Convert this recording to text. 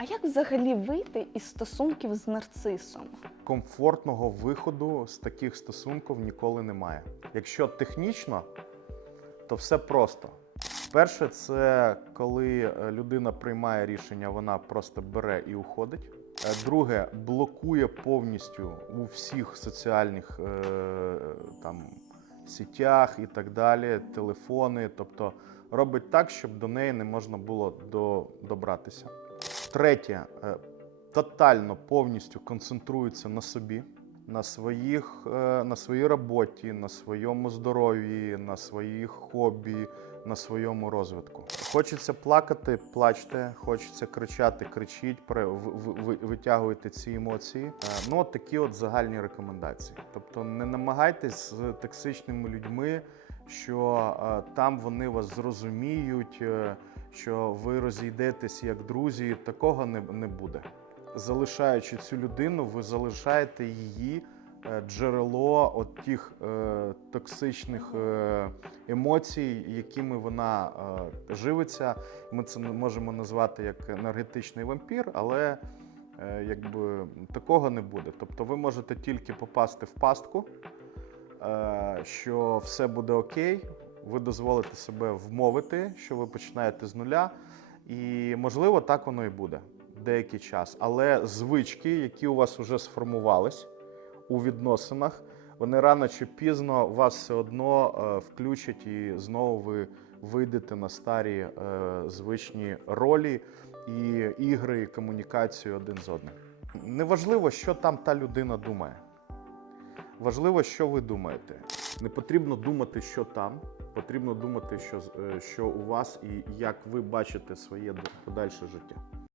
А як взагалі вийти із стосунків з нарцисом? Комфортного виходу з таких стосунків ніколи немає. Якщо технічно, то все просто. Перше, це коли е, людина приймає рішення, вона просто бере і уходить. Е, Друге, блокує повністю у всіх соціальних е, там, сітях і так далі, телефони. Тобто робить так, щоб до неї не можна було до, добратися. Третє, е, тотально повністю концентрується на собі, на, своїх, е, на своїй роботі, на своєму здоров'ї, на своїх хобі, на своєму розвитку. Хочеться плакати, плачте, хочеться кричати, кричіть, при- витягуйте ці емоції. Е, Ну, от такі от загальні рекомендації. Тобто не намагайтесь з токсичними людьми, що там вони вас зрозуміють, що ви розійдетесь як друзі. Такого не, не буде. Залишаючи цю людину, ви залишаєте її е, джерело от тих е, токсичних е, емоцій, якими вона е, живиться. Ми це можемо назвати як енергетичний вампір, але е, якби такого не буде. Тобто ви можете тільки попасти в пастку, е, що все буде окей. Ви дозволите себе вмовити, що ви починаєте з нуля, і можливо так воно і буде деякий час. Але звички, які у вас вже сформувались у відносинах, вони рано чи пізно вас все одно е, включать, і знову ви вийдете на старі е, звичні ролі і ігри, і комунікацію один з одним. Неважливо, що там та людина думає. Важливо, що ви думаєте. Не потрібно думати, що там. Потрібно думати, що, е, що у вас і як ви бачите своє подальше життя.